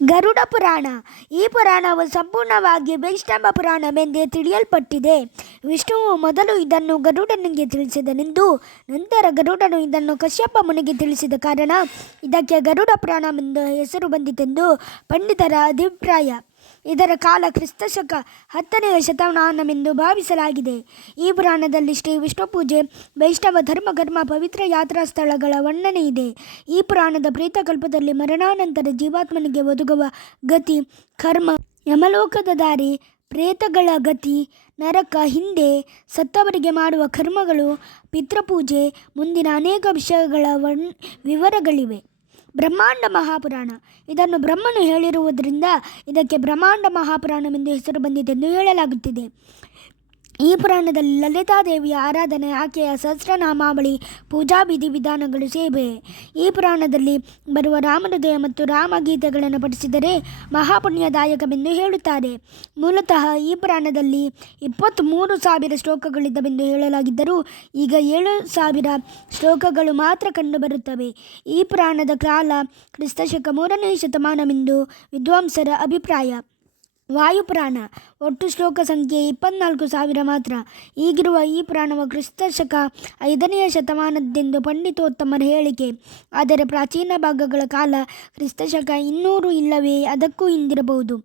ಗರುಡ ಪುರಾಣ. ಈ ಪುರಾಣವು ಸಂಪೂರ್ಣವಾಗಿ ವೈಷ್ಣವ ಪುರಾಣವೆಂದೇ ತಿಳಿಯಲ್ಪಟ್ಟಿದೆ. ವಿಷ್ಣುವು ಮೊದಲು ಇದನ್ನು ಗರುಡನಿಗೆ ತಿಳಿಸಿದನೆಂದು, ನಂತರ ಗರುಡನು ಇದನ್ನು ಕಶ್ಯಪ ಮುನಿಗೆ ತಿಳಿಸಿದ ಕಾರಣ ಇದಕ್ಕೆ ಗರುಡ ಪುರಾಣವೆಂದು ಹೆಸರು ಬಂದಿತೆಂದು ಪಂಡಿತರ ಅಭಿಪ್ರಾಯ. ಇದರ ಕಾಲ ಕ್ರಿಸ್ತಶಕ 10ನೇ ಶತಮಾನವೆಂದು ಭಾವಿಸಲಾಗಿದೆ. ಈ ಪುರಾಣದಲ್ಲಿ ಶ್ರೀ ವಿಷ್ಣು ಪೂಜೆ, ವೈಷ್ಣವ ಧರ್ಮ, ಪವಿತ್ರ ಯಾತ್ರಾ ಸ್ಥಳಗಳ ವರ್ಣನೆ ಇದೆ. ಈ ಪುರಾಣದ ಪ್ರೇತಕಲ್ಪದಲ್ಲಿ ಮರಣಾನಂತರ ಜೀವಾತ್ಮನಿಗೆ ಒದಗುವ ಗತಿ, ಕರ್ಮ, ಯಮಲೋಕದ ದಾರಿ, ಪ್ರೇತಗಳ ಗತಿ, ನರಕ, ಹಿಂದೆ ಸತ್ತವರಿಗೆ ಮಾಡುವ ಕರ್ಮಗಳು, ಪಿತೃಪೂಜೆ ಮುಂದಿನ ಅನೇಕ ವಿಷಯಗಳ ವಿವರಗಳಿವೆ. ಬ್ರಹ್ಮಾಂಡ ಮಹಾಪುರಾಣ. ಇದನ್ನು ಬ್ರಹ್ಮನು ಹೇಳಿರುವುದರಿಂದ ಇದಕ್ಕೆ ಬ್ರಹ್ಮಾಂಡ ಮಹಾಪುರಾಣವೆಂದು ಹೆಸರು ಬಂದಿತೆಂದು ಹೇಳಲಾಗುತ್ತಿದೆ. ಈ ಪುರಾಣದಲ್ಲಿ ಲಲಿತಾದೇವಿಯ ಆರಾಧನೆ, ಆಕೆಯ ಸಹಸ್ರನಾಮಾವಳಿ, ಪೂಜಾ ವಿಧಿವಿಧಾನಗಳು ಸೇವೆ. ಈ ಪುರಾಣದಲ್ಲಿ ಬರುವ ರಾಮಹೃದಯ ಮತ್ತು ರಾಮಗೀತೆಗಳನ್ನು ಪಠಿಸಿದರೆ ಮಹಾಪುಣ್ಯದಾಯಕವೆಂದು ಹೇಳುತ್ತಾರೆ. ಮೂಲತಃ ಈ ಪುರಾಣದಲ್ಲಿ 23,000 ಶ್ಲೋಕಗಳಿದ್ದವೆಂದು ಹೇಳಲಾಗಿದ್ದರೂ ಈಗ 7,000 ಶ್ಲೋಕಗಳು ಮಾತ್ರ ಕಂಡುಬರುತ್ತವೆ. ಈ ಪುರಾಣದ ಕಾಲ ಕ್ರಿಸ್ತಶಕ 3ನೇ ಶತಮಾನವೆಂದು ವಿದ್ವಾಂಸರ ಅಭಿಪ್ರಾಯ. ವಾಯುಪುರಾಣ. ಒಟ್ಟು ಶ್ಲೋಕ ಸಂಖ್ಯೆ 24,000 ಮಾತ್ರ. ಈಗಿರುವ ಈ ಪುರಾಣವು ಕ್ರಿಸ್ತಶಕ 5ನೇ ಶತಮಾನದ್ದೆಂದು ಪಂಡಿತೋತ್ತಮರ ಹೇಳಿಕೆ. ಆದರೆ ಪ್ರಾಚೀನ ಭಾಗಗಳ ಕಾಲ ಕ್ರಿಸ್ತಶಕ 200 ಇಲ್ಲವೇ ಅದಕ್ಕೂ ಹಿಂದಿರಬಹುದು.